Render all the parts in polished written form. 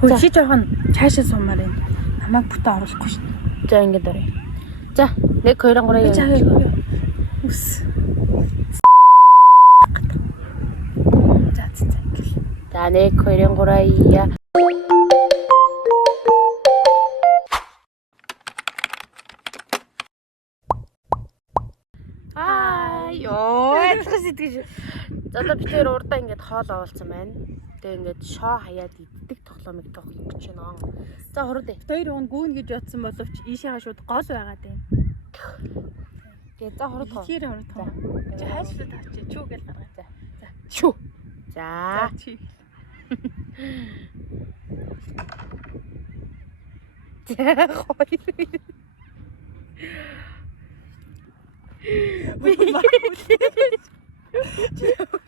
Хөөе чи жоохон цаашаа сумаар юм. Намайг бүтэн оруулахгүй шүү. За ингээд орё. За 1 2 3 Үс. За 1 2 3 ёо яцгас итгэж. За одоо бид хоёр урдаа ингээд хоол оолцсон байна. Тэгээ ингээд шоо хаяад иддэг тоглоомыг тоглох гэж байна. За хурд. Хоёр уун гүүн гэж бодсон боловч ийшээ шууд гол байгаад юм. Тэгээ за хурд хоо. Тэр хурд хоо. Чи хайшлаа тавчи чүү гэж гаргая. За. Чүү. За. Чи. За хоёр.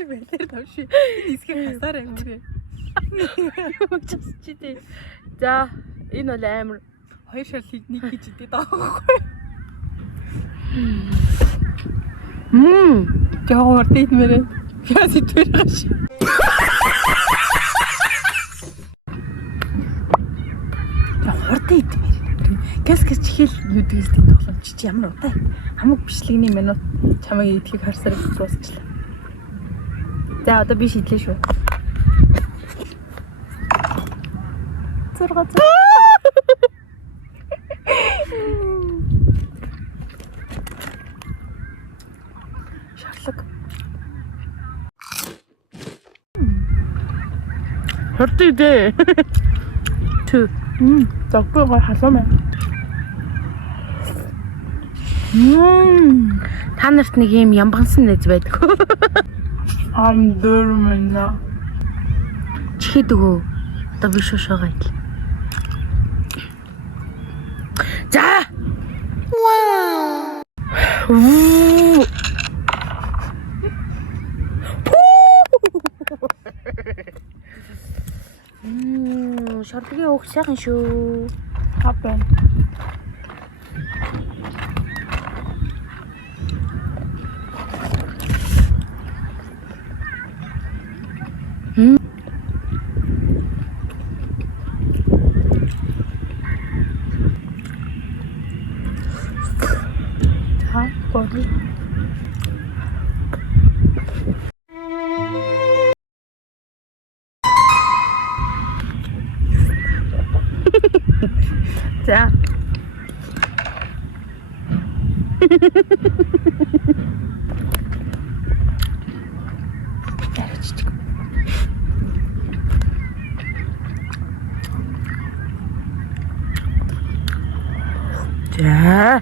Бэлэр тавши. Нисгэн хасаарай мөрөө. Чи тий. За энэ бол амар хоёр шалхийг нэг гэж идэв даахгүй. Жоо урдид мэрэ. Яа сэтвэр гаш. Урдид мэрэ. Гэс чихэл юудгийстэй тоглоом чи ямар удаа хамаг бичлэгний минут чамайг идэхийг харсаар дуусчлаа. За одоо би шидлээ шүү. 6 шарлаг. хурдээ. Түү. Зогбойгоор халуумаа. Та нарт нэг юм ямбансан нэз байдаг. Амдэрмэна. Чихэд өгөө. Одоо би шошоогоо идэл. За. Вау. Шарлагын өөх сайхан шүү. Хапэн. Бody. За. За.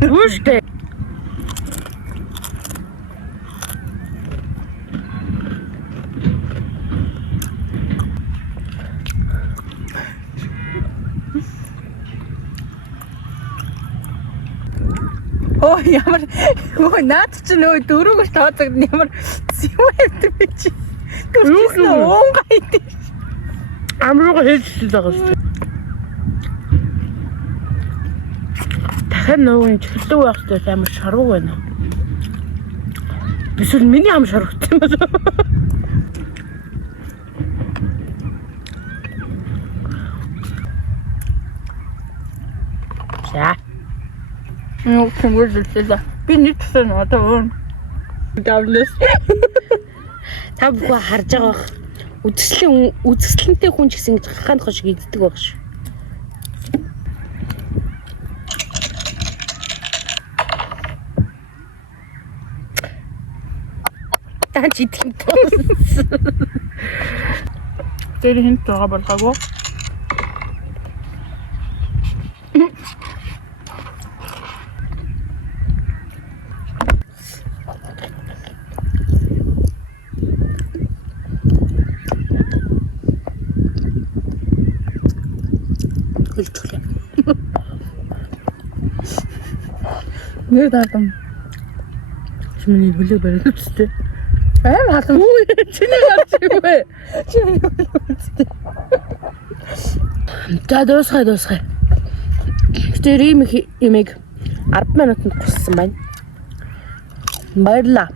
Слушайте. Оо ямар өө наад чи нөө дөрөвөөр тооцогд ямар зэвэт би чи. Дөрөвс нөө онгайд. Амрууга хэлсэн байгаа шүү. Дахиад нөгөө чихлэг байх хэрэгтэй амар шаргуу байна. Эсвэл миний ам шаргуут юм болов. За. Юу чимэрлээ. Би нэг гэсэн одоо давлаас. Та бүхэн харж байгаа бах. Үзэсгэлэнтэй хүн ч гэсэн гахаан хошиг иддэг байх шүү. Тач идэх юм. Тэр хинт байгаа болгаагүй. хөлжүүлээ. Нэр даадам. Чиний хөлөө барих үстэй. Аим халуун. Чиний гарч ирвэ. Чиний хөлөө. За дуусгая. Тэр имийг 10 минутанд туссан байна. Баярлалаа.